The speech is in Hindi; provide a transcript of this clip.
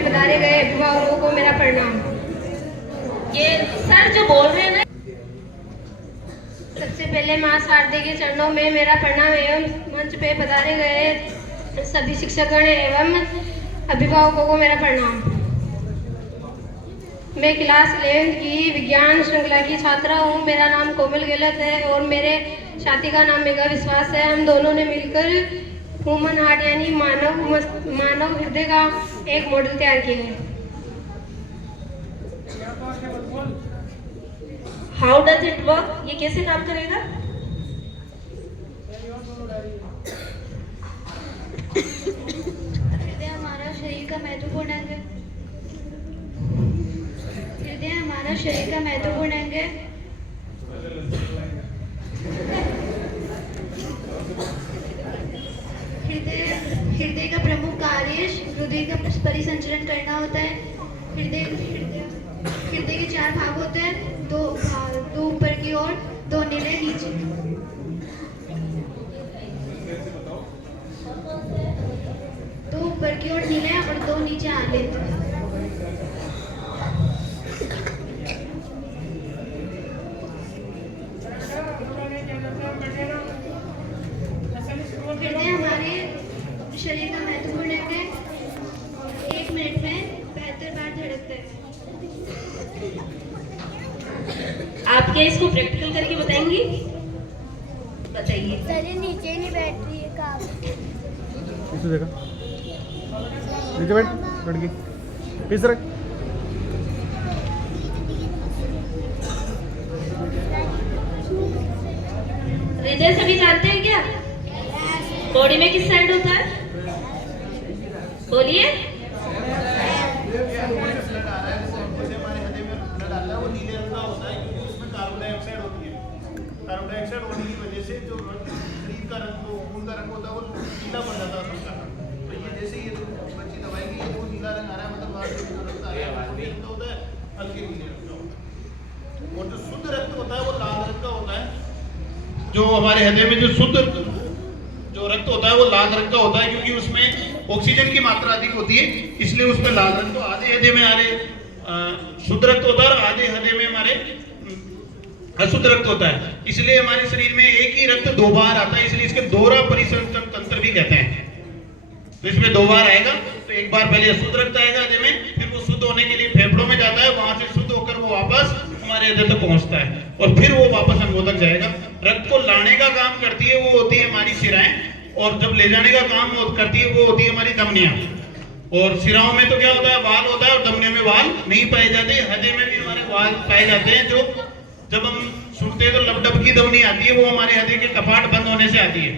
में पधारे गए अभिभावकों को मेरा प्रणाम। ये सर जो बोल रहे हैं ना, सबसे पहले मां शारदे के चरणों में मेरा प्रणाम एवं मंच पे पधारे गए सभी शिक्षकगण एवं अभिभावकों को मेरा प्रणाम। मैं क्लास 11 की विज्ञान श्रृंखला की छात्रा हूँ। मेरा नाम कोमल गहलोत है और मेरे साथी का नाम मेघा विश्वास है। हम दोनों ने मिलकर ह्यूमन हार्ट यानी मानव हृदय का एक मॉडल तैयार किया है। हाउ डज इट वर्क, ये कैसे काम करेगा? हृदय हमारा शरीर का महत्वपूर्ण अंग है। हृदय हमारा शरीर का महत्वपूर्ण अंग है। हृदय का प्रमुख कार्य हृदय का परिसंचरण करना होता है। हृदय के 4 भाग होते हैं, दो ऊपर की ओर, 2 नीले नीचे। दो ऊपर की ओर नीले और 2 नीचे आले। हृदय हमारे शरीर का महत्वपूर्ण अंग है। 1 मिनट में 72 बार धड़कता है। आप क्या इसको प्रैक्टिकल करके बताएंगी? बताइए। सर ये नीचे नहीं बैठ रही है काम। इसे देखा नीचे बैठ लड़की किस तरह हृदय सभी जानते हैं क्या? बॉडी में किस साइड होता है? बोलिए। कार्बन डाइऑक्साइड होने की वजह से जो शरीर का रंग, खून का रंग होता है वो नीला पड़ जाता है उसका। तो ये जैसे ये बच्ची दवाएंगे ये वो नीला रंग आ रहा है, मतलब बाहर से जो रक्त आ रहा है वो नीला होता है, हल्के नीले रंग का होता है। और जो शुद्ध रक्त होता है वो लाल रंग का होता है। जो हमारे हृदय में जो शुद्ध जो रक्त होता है वो लाल रंग का होता है, क्योंकि उसमें ऑक्सीजन की मात्रा अधिक होती है, इसलिए उसमें लाल रंग। तो आधे हृदय में हमारे शुद्ध रक्त होता है और आधे हृदय में हमारे अशुद्ध रक्त होता है। इसलिए हमारे शरीर में एक ही रक्त 2 बार आता है, इसलिए इसके दोहरा परिसंचरण तंत्र भी कहते हैं। तो इसमें 2 बार आएगा, तो एक बार पहले अशुद्ध रक्त आएगा हृदय में, फिर वो शुद्ध होने के लिए फेफड़ों में जाता है, वहां से शुद्ध होकर वो वापस हमारे हृदय तक पहुंचता है और फिर वो वापस अंगों तक जाएगा। रक्त को लाने का काम करती है वो होती है हमारी शिराएं, और जब ले जाने का काम करती है वो होती है हमारी धमनियां। और शिराओं में तो क्या होता है, वाल होता है, और धमनियों में वाल नहीं पाए जाते। हृदय में भी हमारे वाल पाए जाते हैं, जो जब हम सुनते हैं तो लबडब की धमनी आती है, वो हमारे हृदय के कपाट बंद होने से आती है।